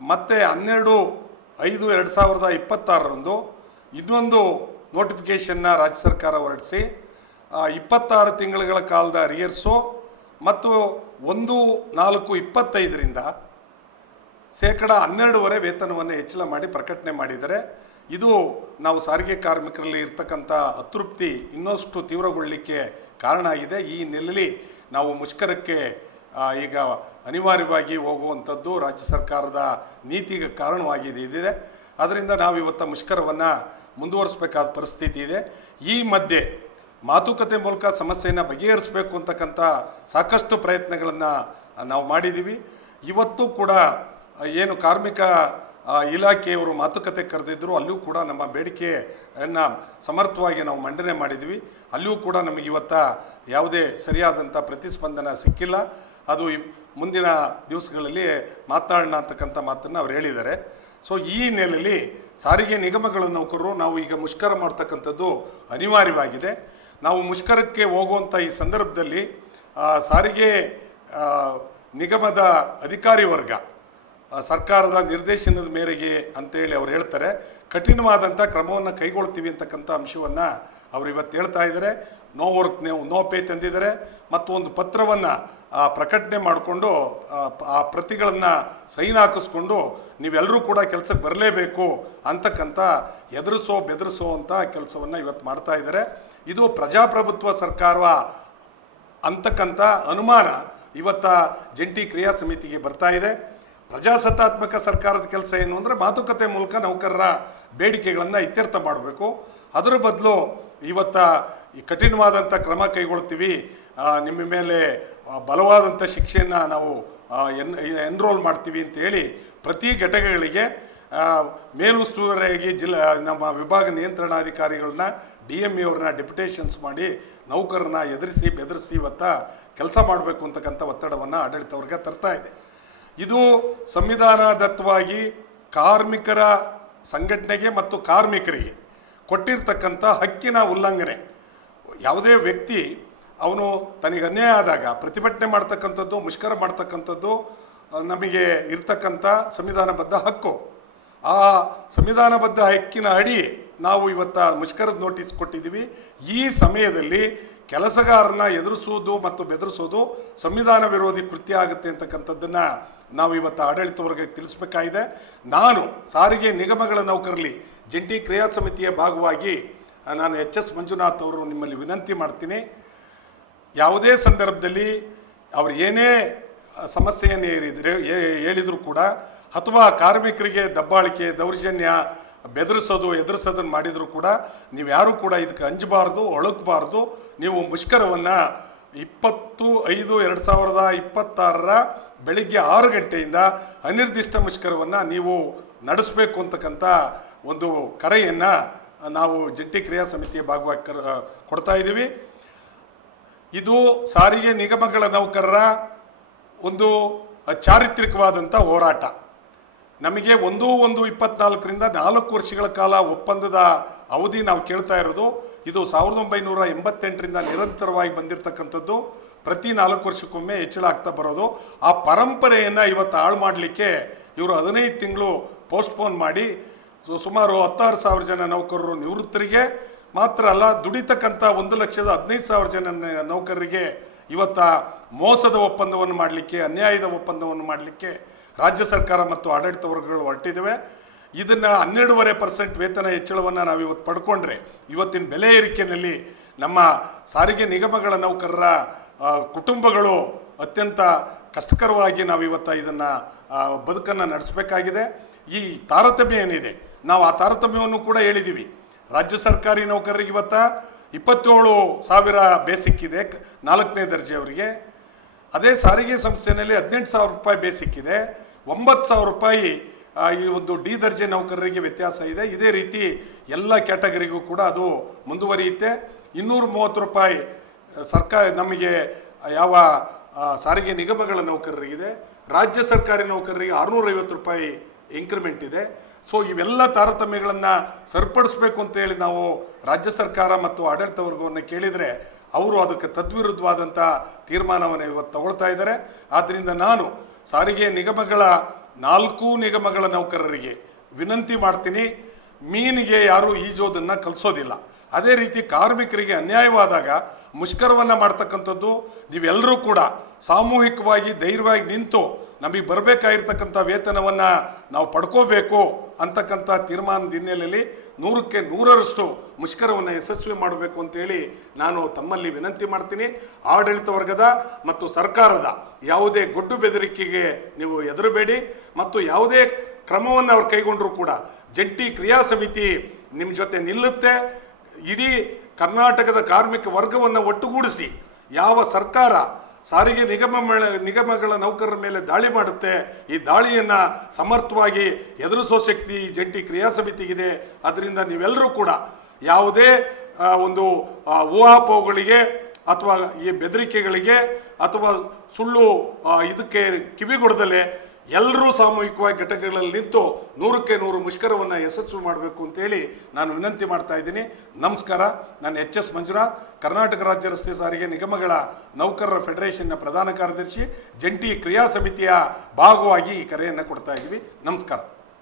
ಮತ್ತೆ 12/5/2026 ಇನ್ನೊಂದು ನೋಟಿಫಿಕೇಷನ್ನ ರಾಜ್ಯ ಸರ್ಕಾರ ಹೊರಡಿಸಿ 26 ತಿಂಗಳ ಕಾಲದ ಅರಿಯರ್ಸು ಮತ್ತು 1/4/25 12% ವೇತನವನ್ನು ಹೆಚ್ಚಳ ಮಾಡಿ ಪ್ರಕಟಣೆ ಮಾಡಿದ್ದಾರೆ. ಇದು ನಾವು ಸಾರಿಗೆ ಕಾರ್ಮಿಕರಲ್ಲಿ ಇರ್ತಕ್ಕಂಥ ಅತೃಪ್ತಿ ಇನ್ನಷ್ಟು ತೀವ್ರಗೊಳ್ಳಲಿಕ್ಕೆ ಕಾರಣ ಆಗಿದೆ. ಈ ಹಿನ್ನೆಲೆಯಲ್ಲಿ ನಾವು ಮುಷ್ಕರಕ್ಕೆ ಈಗ ಅನಿವಾರ್ಯವಾಗಿ ಹೋಗುವಂಥದ್ದು ರಾಜ್ಯ ಸರ್ಕಾರದ ನೀತಿಗೆ ಕಾರಣವಾಗಿದೆ. ಅದರಿಂದ ನಾವು ಇವತ್ತು ಮುಷ್ಕರವನ್ನು ಮುಂದುವರಿಸಬೇಕಾದ ಪರಿಸ್ಥಿತಿ ಇದೆ. ಈ ಮಧ್ಯೆ ಮಾತುಕತೆ ಮೂಲಕ ಸಮಸ್ಯೆಯನ್ನು ಬಗೆಹರಿಸಬೇಕು ಅಂತಕ್ಕಂಥ ಸಾಕಷ್ಟು ಪ್ರಯತ್ನಗಳನ್ನು ನಾವು ಮಾಡಿದ್ದೀವಿ. ಇವತ್ತು ಕೂಡ ಏನು ಕಾರ್ಮಿಕ ಇಲಾಖೆಯವರು ಮಾತುಕತೆ ಕರೆದಿದ್ದರು, ಅಲ್ಲಿಯೂ ಕೂಡ ನಮ್ಮ ಬೇಡಿಕೆಯನ್ನು ಸಮರ್ಥವಾಗಿ ನಾವು ಮಂಡನೆ ಮಾಡಿದ್ವಿ. ಅಲ್ಲಿಯೂ ಕೂಡ ನಮಗೆ ಇವತ್ತು ಯಾವುದೇ ಸರಿಯಾದಂಥ ಪ್ರತಿಸ್ಪಂದನ ಸಿಕ್ಕಿಲ್ಲ. ಅದು ಮುಂದಿನ ದಿವಸಗಳಲ್ಲಿ ಮಾತನಾಡೋಣ ಅಂತಕ್ಕಂಥ ಮಾತನ್ನು ಅವ್ರು ಹೇಳಿದ್ದಾರೆ. ಸೊ ಈ ಹಿನ್ನೆಲೆಯಲ್ಲಿ ಸಾರಿಗೆ ನಿಗಮಗಳ ನೌಕರರು ನಾವು ಈಗ ಮುಷ್ಕರ ಮಾಡ್ತಕ್ಕಂಥದ್ದು ಅನಿವಾರ್ಯವಾಗಿದೆ. ನಾವು ಮುಷ್ಕರಕ್ಕೆ ಹೋಗುವಂಥ ಈ ಸಂದರ್ಭದಲ್ಲಿ ಸಾರಿಗೆ ನಿಗಮದ ಅಧಿಕಾರಿ ವರ್ಗ ಸರ್ಕಾರದ ನಿರ್ದೇಶನದ ಮೇರೆಗೆ ಅಂತೇಳಿ ಅವ್ರು ಹೇಳ್ತಾರೆ, ಕಠಿಣವಾದಂಥ ಕ್ರಮವನ್ನು ಕೈಗೊಳ್ತೀವಿ ಅಂತಕ್ಕಂಥ ಅಂಶವನ್ನು ಅವರು ಇವತ್ತು ಹೇಳ್ತಾ ಇದ್ದಾರೆ. ನೋ ವರ್ಕ್ ನೋ ಪೇ ತಂದಿದ್ದಾರೆ ಮತ್ತು ಒಂದು ಪತ್ರವನ್ನು ಪ್ರಕಟಣೆ ಮಾಡಿಕೊಂಡು ಆ ಪ್ರತಿಗಳನ್ನು ಸೈನ್ ಹಾಕಿಸ್ಕೊಂಡು ನೀವೆಲ್ಲರೂ ಕೂಡ ಕೆಲಸಕ್ಕೆ ಬರಲೇಬೇಕು ಅಂತಕ್ಕಂಥ ಬೆದರಿಸೋ ಅಂತ ಕೆಲಸವನ್ನು ಇವತ್ತು ಮಾಡ್ತಾ ಇದ್ದಾರೆ. ಇದು ಪ್ರಜಾಪ್ರಭುತ್ವ ಸರ್ಕಾರ ಅಂತಕ್ಕಂಥ ಅನುಮಾನ ಇವತ್ತು ಜಂಟಿ ಕ್ರಿಯಾ ಸಮಿತಿಗೆ ಬರ್ತಾ ಇದೆ. ಪ್ರಜಾಸತ್ತಾತ್ಮಕ ಸರ್ಕಾರದ ಕೆಲಸ ಏನು ಅಂದರೆ ಮಾತುಕತೆ ಮೂಲಕ ನೌಕರರ ಬೇಡಿಕೆಗಳನ್ನು ಇತ್ಯರ್ಥ ಮಾಡಬೇಕು. ಅದರ ಬದಲು ಇವತ್ತು ಈ ಕಠಿಣವಾದಂಥ ಕ್ರಮ ಕೈಗೊಳ್ತೀವಿ, ನಿಮ್ಮ ಮೇಲೆ ಬಲವಾದಂಥ ಶಿಕ್ಷೆಯನ್ನು ನಾವು ಎನ್ರೋಲ್ ಮಾಡ್ತೀವಿ ಅಂತೇಳಿ ಪ್ರತಿ ಘಟಕಗಳಿಗೆ ಮೇಲುಸ್ತುವಾರಿಯಾಗಿ ನಮ್ಮ ವಿಭಾಗ ನಿಯಂತ್ರಣಾಧಿಕಾರಿಗಳನ್ನ DME ಅವ್ರನ್ನ ಡೆಪ್ಯುಟೇಷನ್ಸ್ ಮಾಡಿ ನೌಕರರನ್ನ ಬೆದರಿಸಿ ಇವತ್ತು ಕೆಲಸ ಮಾಡಬೇಕು ಅಂತಕ್ಕಂಥ ಒತ್ತಡವನ್ನು ಆಡಳಿತ ವರ್ಗ ತರ್ತಾ ಇದೆ. ಇದು ಸಂವಿಧಾನದತ್ತವಾಗಿ ಕಾರ್ಮಿಕರ ಸಂಘಟನೆಗೆ ಮತ್ತು ಕಾರ್ಮಿಕರಿಗೆ ಕೊಟ್ಟಿರ್ತಕ್ಕಂಥ ಹಕ್ಕಿನ ಉಲ್ಲಂಘನೆ. ಯಾವುದೇ ವ್ಯಕ್ತಿ ಅವನು ತನಗೆ ಅನ್ಯಾಯ ಆದಾಗ ಪ್ರತಿಭಟನೆ ಮಾಡ್ತಕ್ಕಂಥದ್ದು, ಮುಷ್ಕರ ಮಾಡ್ತಕ್ಕಂಥದ್ದು ನಮಗೆ ಇರ್ತಕ್ಕಂಥ ಸಂವಿಧಾನಬದ್ಧ ಹಕ್ಕು. ಆ ಸಂವಿಧಾನಬದ್ಧ ಹಕ್ಕಿನ ಅಡಿ ನಾವು ಇವತ್ತು ಮುಷ್ಕರದ ನೋಟಿಸ್ ಕೊಟ್ಟಿದ್ದೀವಿ. ಈ ಸಮಯದಲ್ಲಿ ಕೆಲಸಗಾರನ ಎದುರಿಸೋದು ಮತ್ತು ಬೆದರಿಸೋದು ಸಂವಿಧಾನ ವಿರೋಧಿ ಕೃತ್ಯ ಆಗುತ್ತೆ ಅಂತಕ್ಕಂಥದ್ದನ್ನು ನಾವು ಇವತ್ತು ಆಡಳಿತ ವರ್ಗಕ್ಕೆ ತಿಳಿಸ್ಬೇಕಾಗಿದೆ. ನಾನು ಸಾರಿಗೆ ನಿಗಮಗಳ ನೌಕರರಲ್ಲಿ ಜಂಟಿ ಕ್ರಿಯಾ ಸಮಿತಿಯ ಭಾಗವಾಗಿ ನಾನು HS ಮಂಜುನಾಥ್ ಅವರು ನಿಮ್ಮಲ್ಲಿ ವಿನಂತಿ ಮಾಡ್ತೀನಿ. ಯಾವುದೇ ಸಂದರ್ಭದಲ್ಲಿ ಅವರು ಏನೇ ಸಮಸ್ಯೆಯನ್ನು ಹೇಳಿದರೂ ಕೂಡ, ಅಥವಾ ಕಾರ್ಮಿಕರಿಗೆ ದಬ್ಬಾಳಿಕೆ, ದೌರ್ಜನ್ಯ, ಬೆದರಿಸೋದು, ಎದುರಿಸೋದನ್ನು ಮಾಡಿದರೂ ಕೂಡ ನೀವು ಯಾರೂ ಕೂಡ ಇದಕ್ಕೆ ಅಂಜಬಾರ್ದು, ಒಳಗಬಾರ್ದು. ನೀವು ಮುಷ್ಕರವನ್ನು 20/5/2026 ಬೆಳಿಗ್ಗೆ 6 ಗಂಟೆಯಿಂದ ಅನಿರ್ದಿಷ್ಟ ಮುಷ್ಕರವನ್ನು ನೀವು ನಡೆಸಬೇಕು ಅಂತಕ್ಕಂಥ ಒಂದು ಕರೆಯನ್ನು ನಾವು ಜಂಟಿ ಕ್ರಿಯಾ ಸಮಿತಿಯ ಭಾಗವಾಗಿ ಕೊಡ್ತಾ ಇದ್ದೀವಿ. ಇದು ಸಾರಿಗೆ ನಿಗಮಗಳ ನೌಕರರ ಒಂದು ಚಾರಿತ್ರಿಕವಾದಂಥ ಹೋರಾಟ. ನಮಗೆ 1/1/24 4 ವರ್ಷಗಳ ಕಾಲ ಒಪ್ಪಂದದ ಅವಧಿ ನಾವು ಕೇಳ್ತಾ ಇರೋದು. ಇದು 1988 ನಿರಂತರವಾಗಿ ಬಂದಿರತಕ್ಕಂಥದ್ದು. ಪ್ರತಿ 4 ವರ್ಷಕ್ಕೊಮ್ಮೆ ಹೆಚ್ಚಳ ಆಗ್ತಾ ಬರೋದು. ಆ ಪರಂಪರೆಯನ್ನು ಇವತ್ತು ಹಾಳು ಮಾಡಲಿಕ್ಕೆ ಇವರು 15 ತಿಂಗಳು ಪೋಸ್ಟ್ಪೋನ್ ಮಾಡಿ ಸುಮಾರು 16,000 ಜನ ನೌಕರರು ನಿವೃತ್ತರಿಗೆ ಮಾತ್ರ ಅಲ್ಲ, ದುಡಿತಕ್ಕಂಥ 1,15,000 ಜನ ನೌಕರರಿಗೆ ಇವತ್ತು ಮೋಸದ ಒಪ್ಪಂದವನ್ನು ಮಾಡಲಿಕ್ಕೆ, ಅನ್ಯಾಯದ ಒಪ್ಪಂದವನ್ನು ಮಾಡಲಿಕ್ಕೆ ರಾಜ್ಯ ಸರ್ಕಾರ ಮತ್ತು ಆಡಳಿತ ವರ್ಗಗಳು ಹೊರಟಿದ್ದಾವೆ. ಇದನ್ನು 12.5% ವೇತನ ಹೆಚ್ಚಳವನ್ನು ನಾವು ಇವತ್ತು ಪಡ್ಕೊಂಡ್ರೆ ಇವತ್ತಿನ ಬೆಲೆ ಏರಿಕೆಯಲ್ಲಿ ನಮ್ಮ ಸಾರಿಗೆ ನಿಗಮಗಳ ನೌಕರರ ಕುಟುಂಬಗಳು ಅತ್ಯಂತ ಕಷ್ಟಕರವಾಗಿ ನಾವು ಇವತ್ತು ಇದನ್ನು ಬದುಕನ್ನು ನಡೆಸಬೇಕಾಗಿದೆ. ಈ ತಾರತಮ್ಯ ಏನಿದೆ, ನಾವು ಆ ತಾರತಮ್ಯವನ್ನು ಕೂಡ ಹೇಳಿದ್ದೀವಿ. ರಾಜ್ಯ ಸರ್ಕಾರಿ ನೌಕರರಿಗೆ ಇವತ್ತು 27,000 ಬೇಸಿಕ್ ಇದೆ 4ನೇ ದರ್ಜೆಯವರಿಗೆ. ಅದೇ ಸಾರಿಗೆ ಸಂಸ್ಥೆಯಲ್ಲಿ 18,000 ರೂಪಾಯಿ ಬೇಸಿಕ್ ಇದೆ. 9,000 ರೂಪಾಯಿ ಈ ಒಂದು ಡಿ ದರ್ಜೆ ನೌಕರರಿಗೆ ವ್ಯತ್ಯಾಸ ಇದೆ. ಇದೇ ರೀತಿ ಎಲ್ಲ ಕ್ಯಾಟಗರಿಗೂ ಕೂಡ ಅದು ಮುಂದುವರಿಯುತ್ತೆ. 230 ರೂಪಾಯಿ ಸರ್ಕಾರ ನಮಗೆ ಯಾವ ಸಾರಿಗೆ ನಿಗಮಗಳ ನೌಕರರಿಗಿದೆ. ರಾಜ್ಯ ಸರ್ಕಾರಿ ನೌಕರರಿಗೆ 650 ರೂಪಾಯಿ ಇಂಕ್ರಿಮೆಂಟ್ ಇದೆ. ಸೊ ಇವೆಲ್ಲ ತಾರತಮ್ಯಗಳನ್ನು ಸರಿಪಡಿಸಬೇಕು ಅಂತೇಳಿ ನಾವು ರಾಜ್ಯ ಸರ್ಕಾರ ಮತ್ತು ಆಡಳಿತ ವರ್ಗವನ್ನು ಕೇಳಿದರೆ ಅವರು ಅದಕ್ಕೆ ತದ್ವಿರುದ್ಧವಾದಂಥ ತೀರ್ಮಾನವನ್ನು ಇವತ್ತು ತಗೊಳ್ತಾ ಇದ್ದಾರೆ. ಆದ್ದರಿಂದ ನಾನು ಸಾರಿಗೆ ನಿಗಮಗಳ 4 ನಿಗಮಗಳ ನೌಕರರಿಗೆ ವಿನಂತಿ ಮಾಡ್ತೀನಿ, ಮೀನಿಗೆ ಯಾರೂ ಈಜೋದನ್ನು ಕಲಿಸೋದಿಲ್ಲ. ಅದೇ ರೀತಿ ಕಾರ್ಮಿಕರಿಗೆ ಅನ್ಯಾಯವಾದಾಗ ಮುಷ್ಕರವನ್ನು ಮಾಡ್ತಕ್ಕಂಥದ್ದು ನೀವೆಲ್ಲರೂ ಕೂಡ ಸಾಮೂಹಿಕವಾಗಿ ಧೈರ್ಯವಾಗಿ ನಿಂತು ನಮಗೆ ಬರಬೇಕಾಗಿರ್ತಕ್ಕಂಥ ವೇತನವನ್ನು ನಾವು ಪಡ್ಕೋಬೇಕು ಅಂತಕ್ಕಂಥ ತೀರ್ಮಾನದ ಹಿನ್ನೆಲೆಯಲ್ಲಿ 100ಕ್ಕೆ 100ರಷ್ಟು ಮುಷ್ಕರವನ್ನು ಯಶಸ್ವಿ ಮಾಡಬೇಕು ಅಂತೇಳಿ ನಾನು ತಮ್ಮಲ್ಲಿ ವಿನಂತಿ ಮಾಡ್ತೀನಿ. ಆಡಳಿತ ವರ್ಗದ ಮತ್ತು ಸರ್ಕಾರದ ಯಾವುದೇ ಗೊಡ್ಡು ಬೆದರಿಕೆಗೆ ನೀವು ಹೆದರಬೇಡಿ. ಮತ್ತು ಯಾವುದೇ ಕ್ರಮವನ್ನು ಅವ್ರು ಕೈಗೊಂಡರೂ ಕೂಡ ಜಂಟಿ ಕ್ರಿಯಾ ಸಮಿತಿ ನಿಮ್ಮ ಜೊತೆ ನಿಲ್ಲುತ್ತೆ. ಇಡೀ ಕರ್ನಾಟಕದ ಕಾರ್ಮಿಕ ವರ್ಗವನ್ನು ಒಟ್ಟುಗೂಡಿಸಿ ಯಾವ ಸರ್ಕಾರ ಸಾರಿಗೆ ನಿಗಮಗಳ ನೌಕರರ ಮೇಲೆ ದಾಳಿ ಮಾಡುತ್ತೆ, ಈ ದಾಳಿಯನ್ನು ಸಮರ್ಥವಾಗಿ ಎದುರಿಸೋ ಶಕ್ತಿ ಜಂಟಿ ಕ್ರಿಯಾ ಸಮಿತಿಗಿದೆ. ಅದರಿಂದ ನೀವೆಲ್ಲರೂ ಕೂಡ ಯಾವುದೇ ಒಂದು ಊಹಾಪೋಹಗಳಿಗೆ ಅಥವಾ ಈ ಬೆದರಿಕೆಗಳಿಗೆ ಅಥವಾ ಸುಳ್ಳು ಇದಕ್ಕೆ ಕಿವಿಗೊಡದಲೇ ಎಲ್ಲರೂ ಸಾಮೂಹಿಕವಾಗಿ ಘಟಕಗಳಲ್ಲಿ ನಿಂತು 100ಕ್ಕೆ 100 ಮುಷ್ಕರವನ್ನು ಯಶಸ್ವಿ ಮಾಡಬೇಕು ಅಂತೇಳಿ ನಾನು ವಿನಂತಿ ಮಾಡ್ತಾ ಇದ್ದೀನಿ. ನಮಸ್ಕಾರ. ನಾನು HS ಮಂಜುನಾಥ್, ಕರ್ನಾಟಕ ರಾಜ್ಯ ರಸ್ತೆ ಸಾರಿಗೆ ನಿಗಮಗಳ ನೌಕರರ ಫೆಡರೇಷನ್ನ ಪ್ರಧಾನ ಕಾರ್ಯದರ್ಶಿ, ಜಂಟಿ ಕ್ರಿಯಾ ಸಮಿತಿಯ ಭಾಗವಾಗಿ ಈ ಕರೆಯನ್ನು ಕೊಡ್ತಾ ಇದ್ದೀವಿ. ನಮಸ್ಕಾರ.